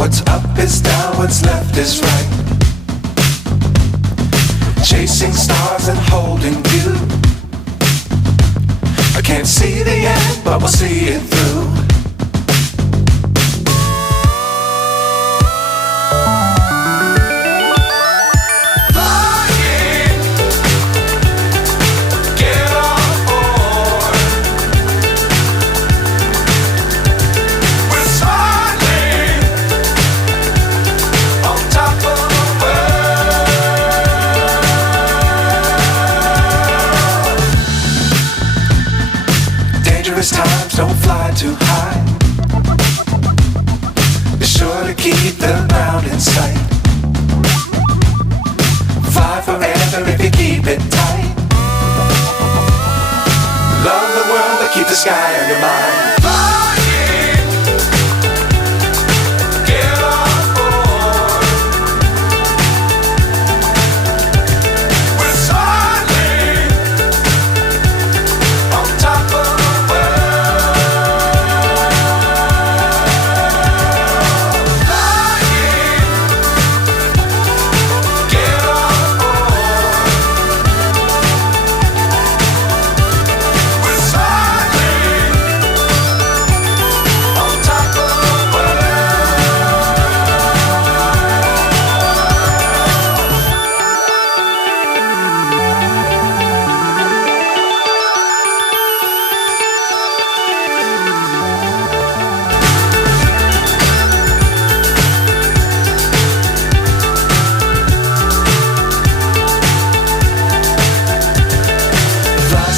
What's up is down, what's left is right. Chasing stars and holding you. I can't see the end, but we'll see it through. Times don't fly too high. Be sure to keep the ground in sight. Fly forever if you keep it tight. Love the world but keep the sky on your mind.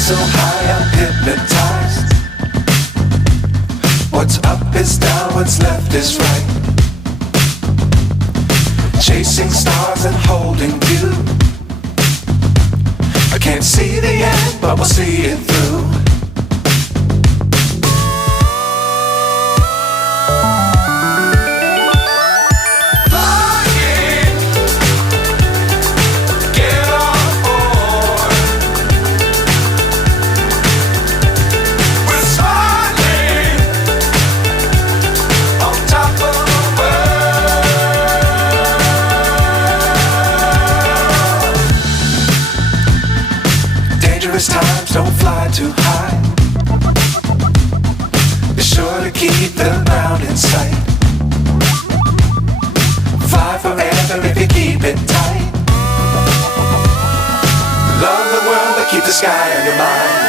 So high I'm hypnotized. What's up is down, what's left is right. Chasing stars and holding you. I can't see the end, but we'll see it through. Times don't fly too high. Be sure to keep the ground in sight. Fly forever if you keep it tight. Love the world but keep the sky on your mind.